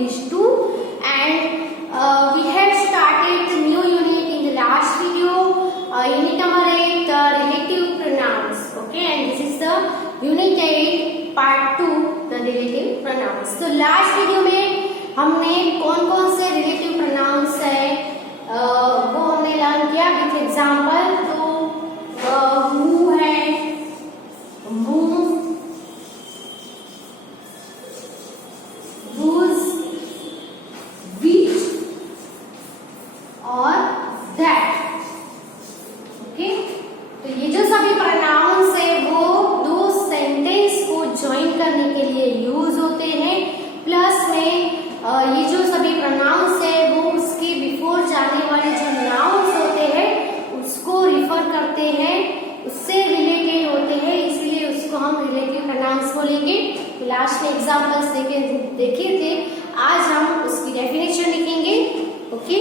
English 2, and we have started the new unit in the last video, unit number 8, the relative pronouns. Okay, and this is the unit 8 part 2, the relative pronouns. So last video में हमने कौन-कौन से relative pronouns है वो हमने लर्न किया with example. तो who है, whom, whose, which और that. ओके, तो ये जो सभी प्रोनाउंस है वो दो सेंटेंस को ज्वाइन करने के लिए यूज होते हैं. प्लस में ये जो सभी प्रोनाउंस है वो उसके बिफोर जाने वाले जो नाउन्स होते हैं उसको रिफर करते हैं, उससे रिलेटेड होते हैं, इसलिए उसको हम रिलेटिव प्रोनाउंस बोलेंगे. लास्ट में एग्जांपल्स देखे थे, आज हम उसकी डेफिनेशन लिखेंगे. Okay,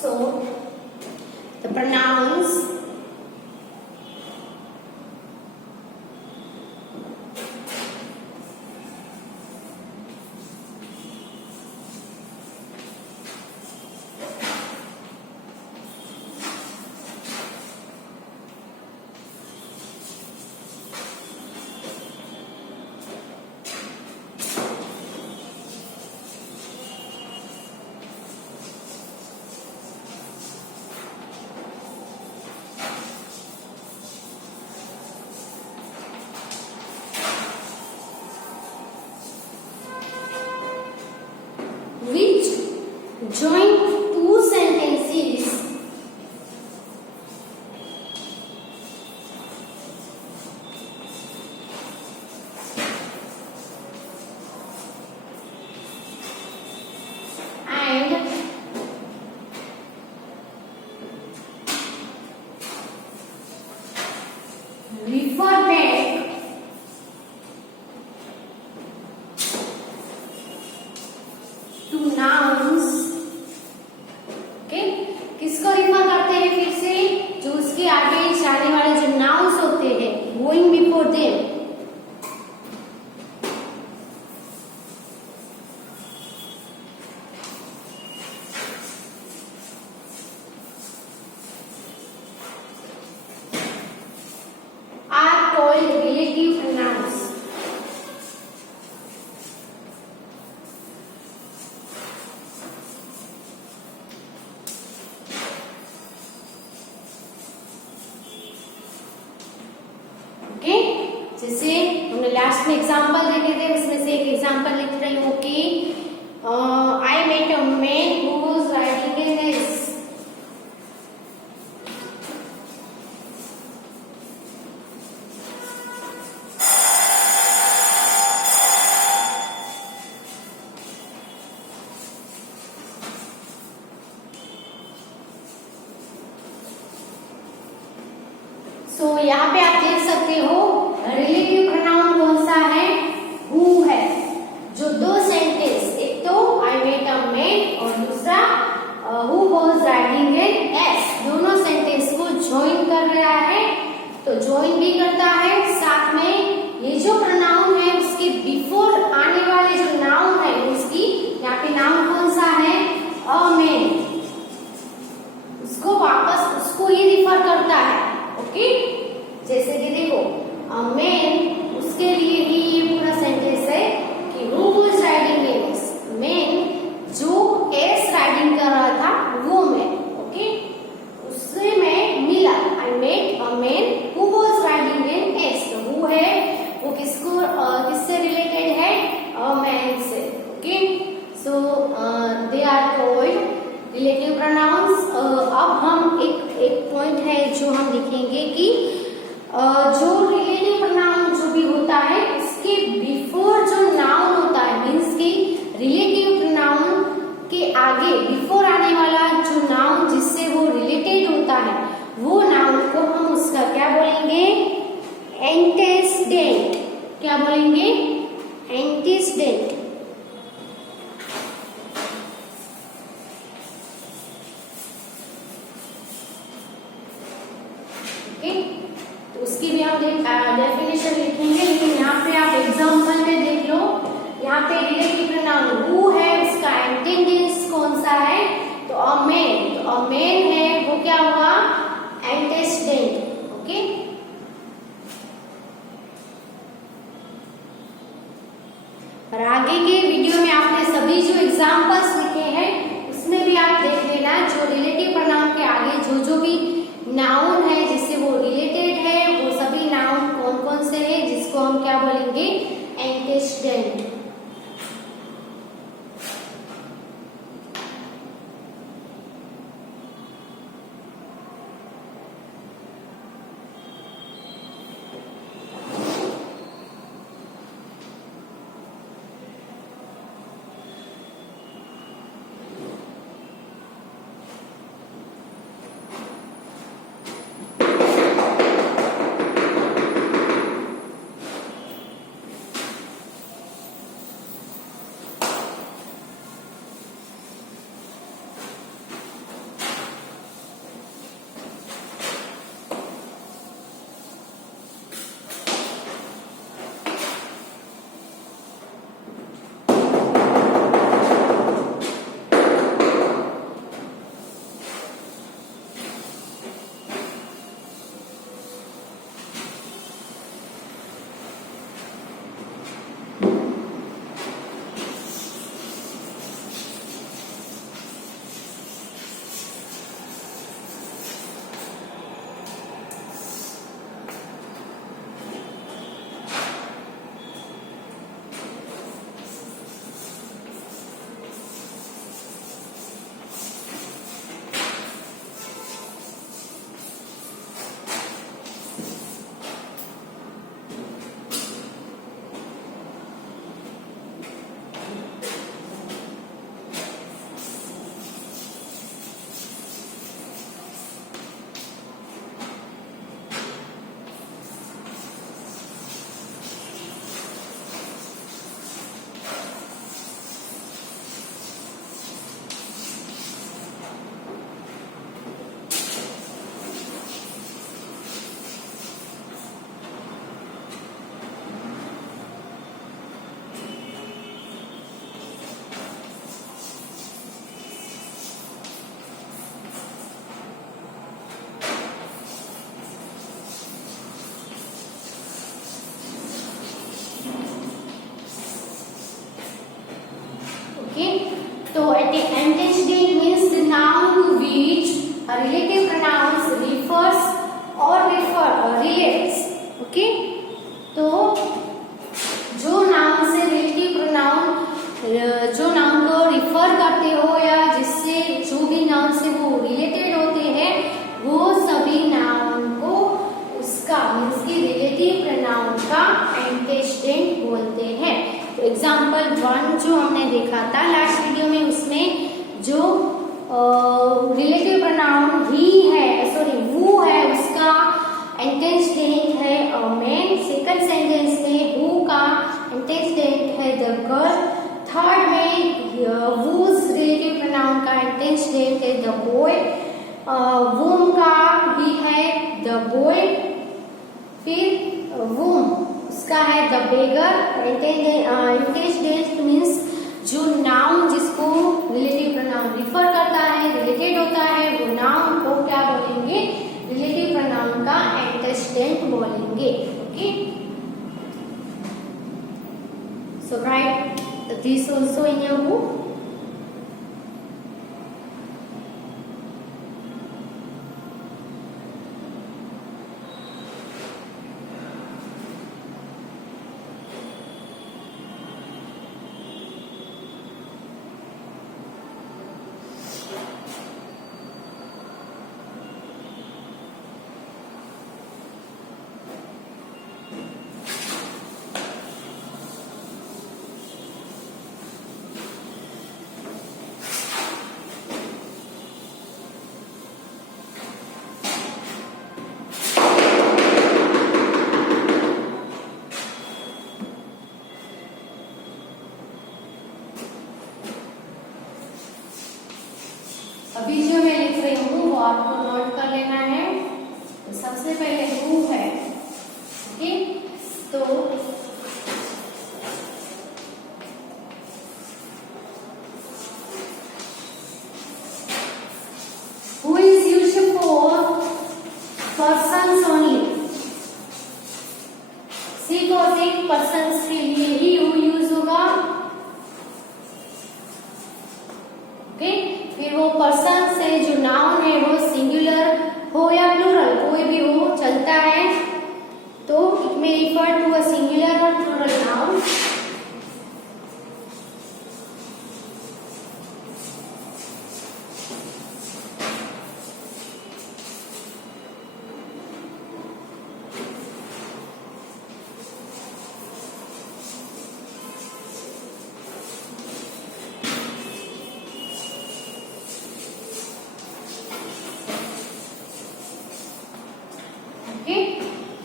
so the pronouns which join two sentences and refer back to nouns. Okay, किसको रिफर करते हैं फिर से, जो उसके आगे जाने वाले जो नाउन्स होते हैं going before them. Are called relative pronouns. Okay, जैसे हमने लास्ट में एग्जांपल देखे थे, उसमें से एक एग्जांपल लिख रही हूँ कि I met a man who was riding a horse. So यहाँ पे आप देख सकते हो रिलेटिव प्रोनाउन कौन सा है, हु है. जो दो सेंटेंस, एक तो आई मेट अ मैन और दूसरा who was riding an ass, दोनों सेंटेंस को ज्वाइन कर रहा है. तो ज्वाइन भी करता है, साथ में ये जो प्रोनाउन है उसके बिफोर आने वाले जो नाउन है उसकी, यहाँ पे नाउन कौन सा है, अ मैन, उसको वापस उसको ये रिफर करता है. ओके, जैसे कि देखो मैन, उसके लिए भी ये पूरा सेंटेंस है कि who was riding ass, man जो एस राइडिंग कर रहा था वो मैन. ओके, उससे मैं मिला, I met a man who was riding an ass. तो हु है वो किससे रिलेटेड है, अ मैन से. Okay, so they are called relative pronouns. अब हम एक पॉइंट है जो हम लिखेंगे कि जो रिलेटिव प्रोनाउन जो भी होता है उसके बिफोर जो नाउन होता है, मीन्स कि रिलेटिव प्रोनाउन के आगे बिफोर आने वाला जो नाउन जिससे वो रिलेटेड होता है वो नाउन को हम उसका क्या बोलेंगे, एंटेसिडेंट. क्या बोलेंगे, एंटेसिडेंट. ओके, उसकी भी हम डेफिनेशन लिखेंगे, लेकिन यहाँ पे आप एग्जाम्पल में देख लो। यहाँ पे रिलेटिव प्रोनाउन हु है, उसका एंटीटेंस कौन सा है, तो अ मैन। तो अ मैन है वो क्या हुआ, एंटेस्टेंट। ओके, और आगे के वीडियो में आपने सभी जो एग्जाम्पल्स लिखे हैं उसमें भी आप देख लेना, जो रिलेटिव प्रोनाउन के आगे जो जो भी नाउन है जिससे वो रिलेटेड है, वो सभी नाउन कौन कौन से हैं, जिसको हम क्या बोलेंगे, एंटेस्टेंट। So antecedent means the noun to which a relative pronoun refers or relates. Okay? तो जो नाउन से रिलेटिव प्रोनाउन जो नाउन को रिफर करते हो या जिससे जो भी नाउन से वो रिलेटेड होते हैं वो सभी नाउन को उसका मीन्स की रिलेटिव प्रोनाउन का एंटेसेडेंट बोलते हैं। तो एग्जाम्पल 1 जो हमने देखा था लास्ट वीडियो में, उसमें जो रिलेटिव प्रोनाउन ही है वो है उसका एंटेसेडेंट है मैन। सेकंड सेंटेंस में हु का एंटेसेडेंट है द गर्ल। थर्ड में वूज रिलेटिव प्रोनाउन का एंटेसेडेंट है द बॉय। वूम का भी है द बॉय। फिर वूम उसका है द बेगर। एंटेसेडेंट मीन्स जो नाउन जिसको रिलेटिव प्रोनाउन रिफर करता है, रिलेटेड होता है, वो नाउन को क्या बोलेंगे, रिलेटिव प्रोनाउन का एंटेसेडेंट बोलेंगे। ओके, सो right this also in your book. अभी जो मैं लिख रही हूँ वो आपको नोट कर लेना है। तो सबसे पहले हु है, persons only. सिर्फ और सिर्फ persons के लिए ही यूज होगा। ओके, फिर वो पर्सन से जो नाउन है वो सिंगुलर हो या प्लूरल कोई भी हो चलता है, तो it may refer to a singular और प्लूरल नाउन।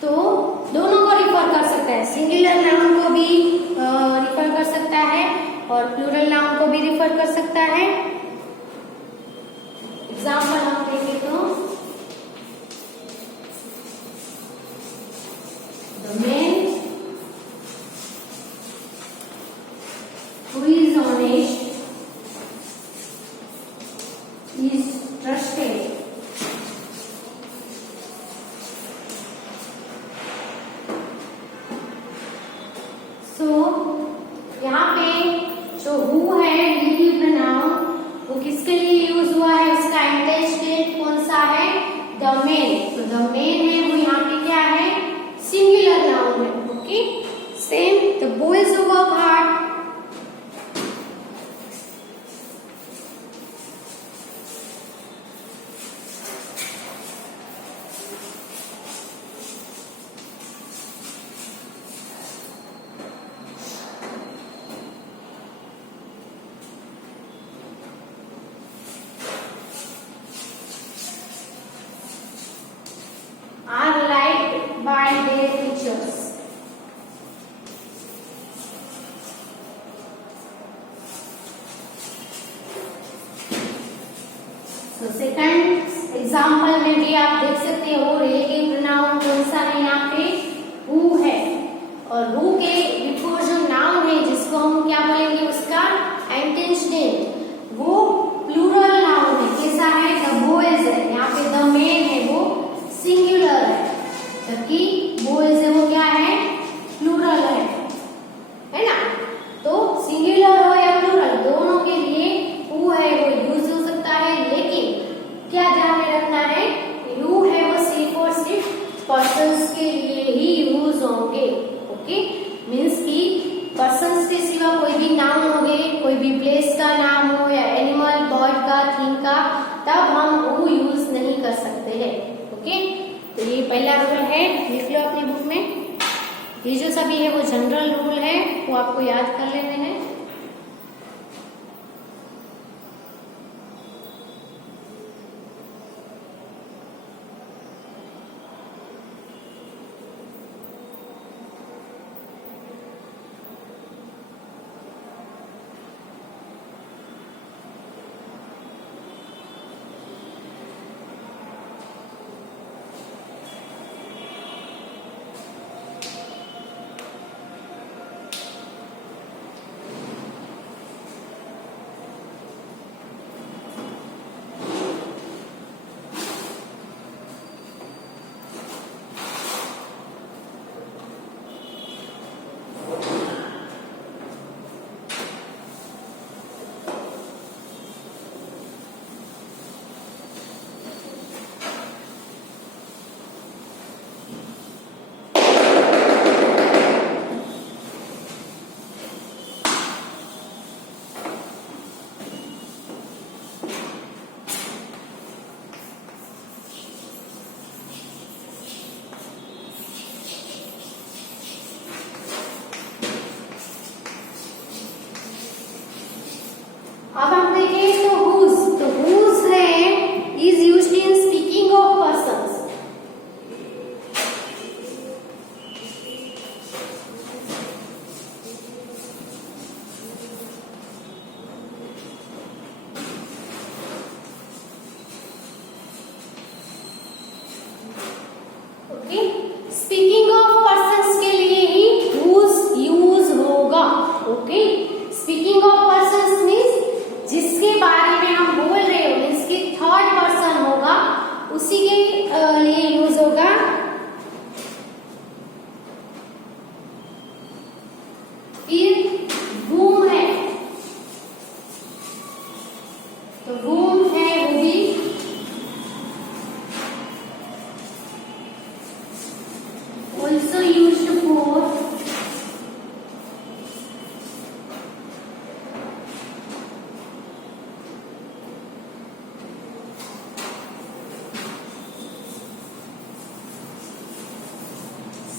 तो दोनों को रिफर कर सकता है, सिंगुलर नाउन को भी रिफर कर सकता है और प्लूरल नाउन को भी रिफर कर सकता है। एग्जाम्पल हम देखें तो the man who is honest is trusted. यहाँ पे जो हु है रिलेटिव प्रोनाउन वो किसके लिए यूज हुआ है, इसका एंटेस्टेड कौन सा है, द मेन। तो द मेन है वो यहाँ पे क्या है, सिंगुलर नाउन है। Okay, same the boys who work hard, are liked by their teachers. तो सेकंड एग्जाम्पल में भी आप देख सकते हो रिलेटिव प्रोनाउन कौन सा है, यहाँ पे हु है और हु के बिफोर जो नाउन है जिसको हम क्या बोलेंगे, उसका एंटेस्टेड वो प्लूरल नाउन है। कैसा है, द बॉयज है, यहाँ पे द मेन है वो सिंगुलर है, जबकि बॉयज है वो क्या है, प्लूरल है ना। तो सिंगुलर हो या प्लूरल दोनों के लिए हु है वो यूज हो सकता है, लेकिन क्या ध्यान में रखना है, हु है वो सिर्फ और सिर्फ पर्सन्स के लिए ही यूज होंगे। ओके, मीन्स कि पर्सन्स के सिवा कोई भी नाउन हो गए, कोई भी प्लेस का नाम हो या एनिमल, बर्ड का, थिंग का, तब हम हु यूज नहीं कर सकते हैं। ओके, तो ये पहला रूल है, लिख लो अपनी बुक में। ये जो सभी है वो जनरल रूल है, वो आपको याद कर लेने हैं। अब हम देखें तो whose है is used in speaking of persons। Okay, speaking of persons के लिए ही whose यूज होगा। Okay, speaking of persons means जिसके बारे में हम बोल रहे हो, मीन्स कि थर्ड पर्सन होगा, उसी के लिए यूज होगा।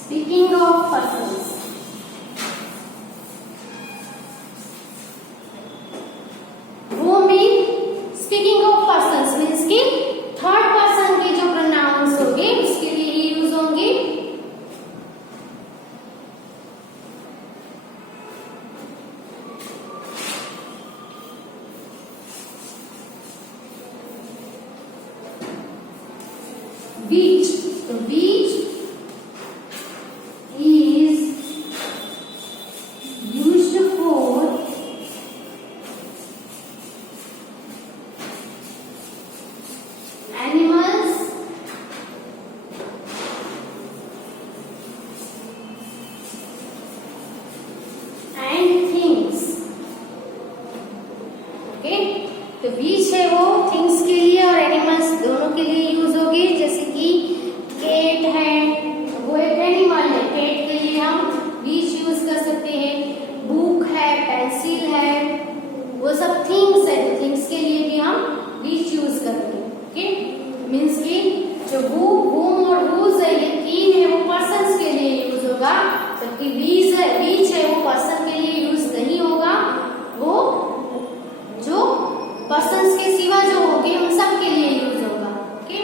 स्पीकिंग ऑफ पर्सन्स, वो mean speaking of persons means कि थर्ड पर्सन के जो प्रोनाउंस होंगे उसके लिए ही यूज होंगे। Which, so which is used for animals and things। Okay, तो बीच है वो थिंग्स के लिए और एनिमल्स दोनों के लिए यूज होगी। जैसे कि केट है, वो एक एनिमल है, केट के लिए हम बीच यूज कर सकते हैं। बुक है, पेंसिल है, वो सब थिंग्स है, तो थिंग्स के लिए भी हम बीच यूज करेंगे। ओके, मीन्स कि जो बुक, बूम और हुज है ये तीन है वो पर्सन्स के लिए यूज होगा, जबकि बीच है वो पर्सन के लिए यूज नहीं होगा, वो जो पर्सन्स के सिवा जो होंगे उन सब के लिए यूज होगा। ओके,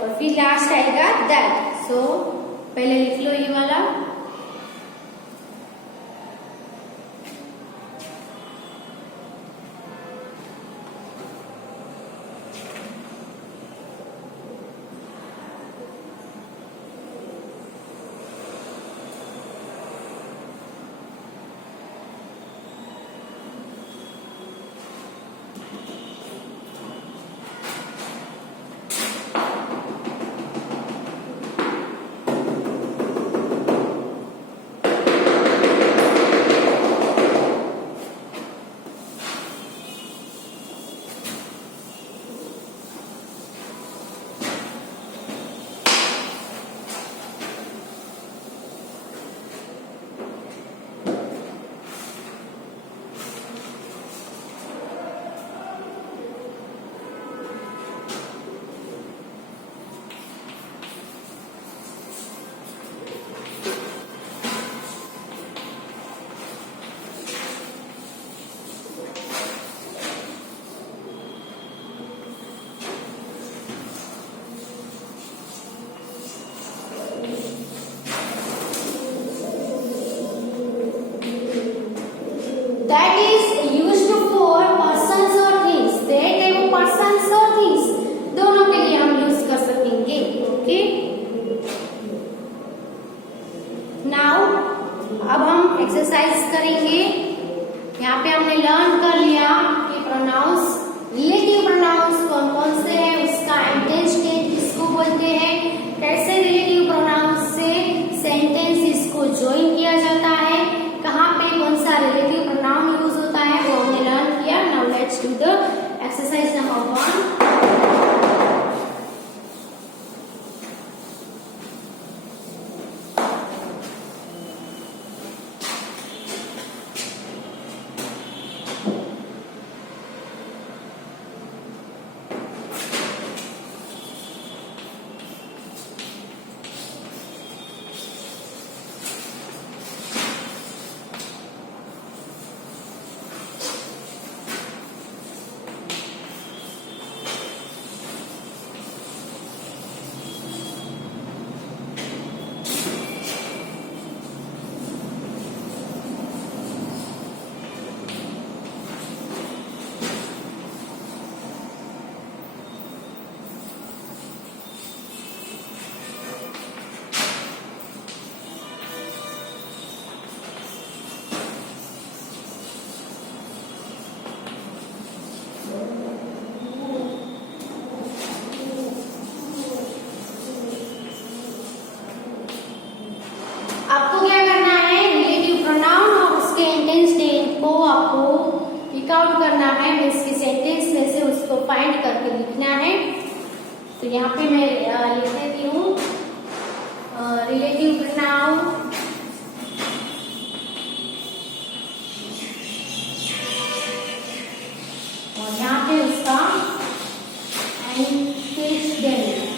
और फिर लास्ट आएगा दैट। सो पहले लिख लो ये वाला। That is used for persons or things। that है वो persons और things दोनों के लिए हम यूज कर सकेंगे। ओके, नाउ अब हम एक्सरसाइज करेंगे। यहाँ पे हमने लर्न कर लिया कि प्रोनाउंस, रिलेटिव प्रोनाउंस कौन कौन से हैं, उसका इंटेंस किसको बोलते हैं, कैसे रिलेटिव प्रोनाउंस से सेंटेंस इसको ज्वाइन किया जाता है, कहाँ पे कौन सा रिलेटिव प्रोनाउन यूज होता है, वो हमने लर्न किया। Now let's do the exercise number 1। फाइंड करके लिखना है। तो यहाँ पे मैं लिख देती हूँ रिलेटिव प्रोनाउन और यहाँ पे उसका एंटीसीडेंट।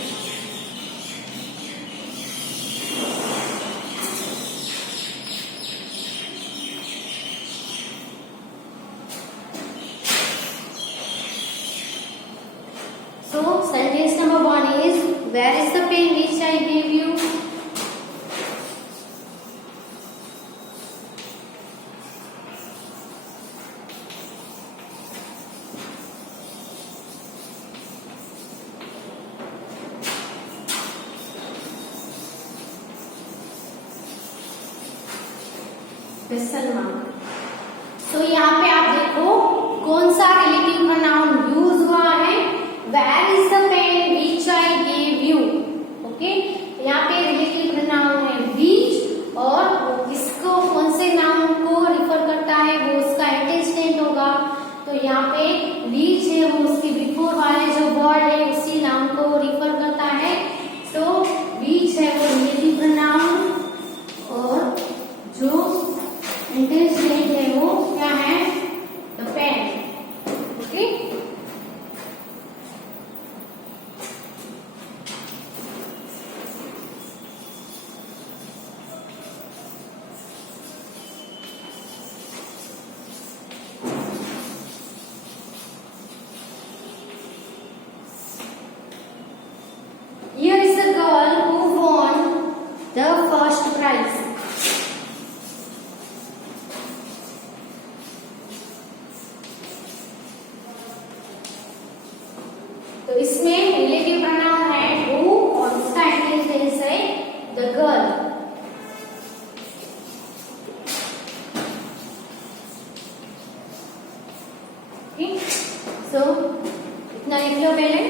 Question mark. सो यहाँ पे आप देखो कौन सा रिलेटिव प्रोनाउन यूज हुआ है, where is the pen which I gave you. Okay, यहाँ पे रिलेटिव प्रोनाउन है विच और इसको कौन से नाउन को रिफर करता है वो उसका एंटेस्टेंट होगा। तो यहाँ पे विच है वो उसके बिफोर वाले जो वर्ड है उसी नाउन को रिफर करता है। तो विच है वो रिलेटिव प्रोनाउन और जो एंटेस्टेंट है वो क्या है, the pen. Okay, here is a girl who won the first prize. तो इसमें रिलेटिव प्रोनाउन है who और उसका एंटेस्टेंट है the girl। ठीक, सो इतना लिख लो पहले।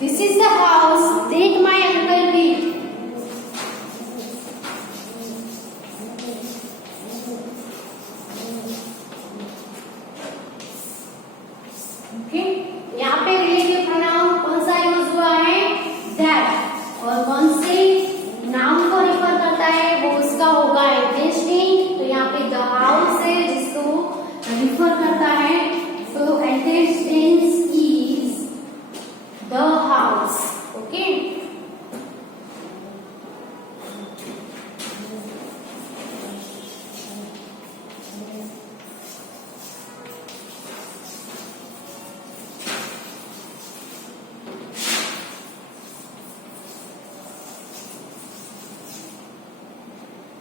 This is the house that my uncle built. Okay, यहाँ पे रिलेटिव प्रोनाउन कौन सा यूज हुआ है, that, और कौन से नाउन को रिफर करता है वो उसका होगा एंटेस्टेंट। तो यहाँ पे द हाउस है जिसको रिफर करता है, तो एंटेस्टेंट is the house। okay,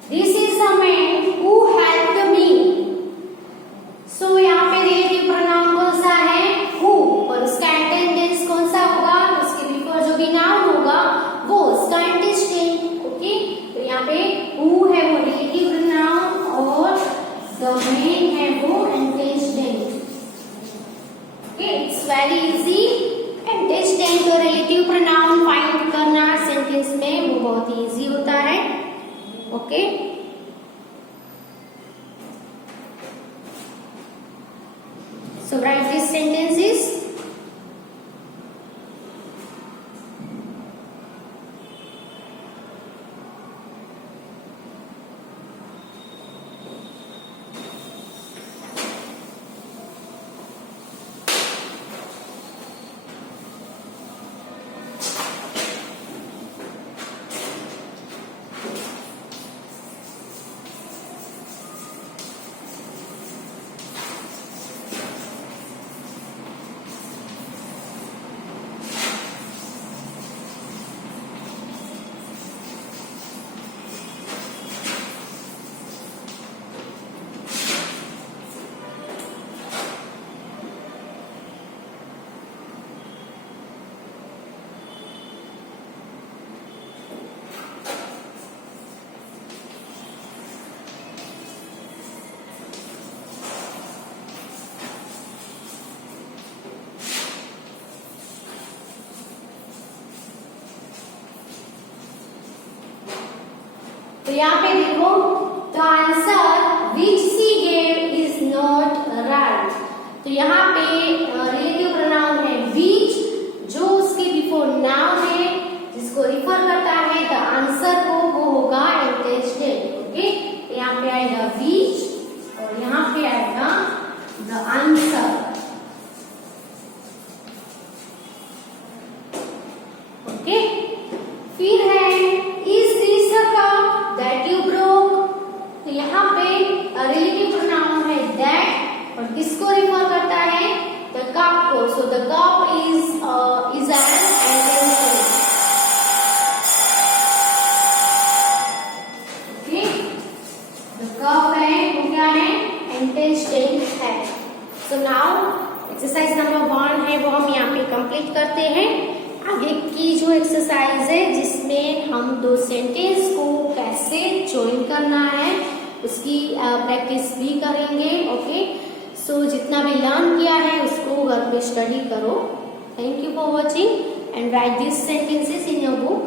this is a man who helped me। so यहाँ पे रिलेटिव प्रोनाउन कौन सा है, who, और उसका एंटेस्टेंट कौन सा होगा, उसके बिफोर जो भी नाउन होगा वो उसका एंटेस्टेंट। ओके, तो यहाँ पे who है वो रिलेटिव प्रोनाउन और the man है वो antecedent. Okay, it's very easy. Antecedent और रिलेटिव प्रोनाउन फाइंड करना सेंटेंस में वो बहुत ही इजी होता है। Okay, so write these sentences। तो यहाँ पे देखो the answer which she gave is not तो यहाँ पे रिलेटिव प्रोनाउन है व्हिच, जो उसके बिफोर नाउन है जिसको रिफर करता है द आंसर को, वो होगा इंटेंशनल। ओके, यहाँ पे आएगा व्हिच और यहाँ पे आएगा द आंसर। ओके, फिर है is this a cup that you broke. तो यहाँ पे रिलेटिव प्रोनाउन है दैट और किसको रिफर करता है? द कप को। So the cup is an intention. Okay, the cup है वो क्या है? इंटेंशन है। सो नाउ एक्सरसाइज नंबर 1 है वो हम यहाँ पे कंप्लीट करते हैं। आगे की जो एक्सरसाइज है जिसमें हम दो सेंटेंस को कैसे ज्वाइन करना है उसकी प्रैक्टिस भी करेंगे। ओके, सो जितना भी लर्न किया है उसको घर पे स्टडी करो। Thank you for watching and right this sentences in your book.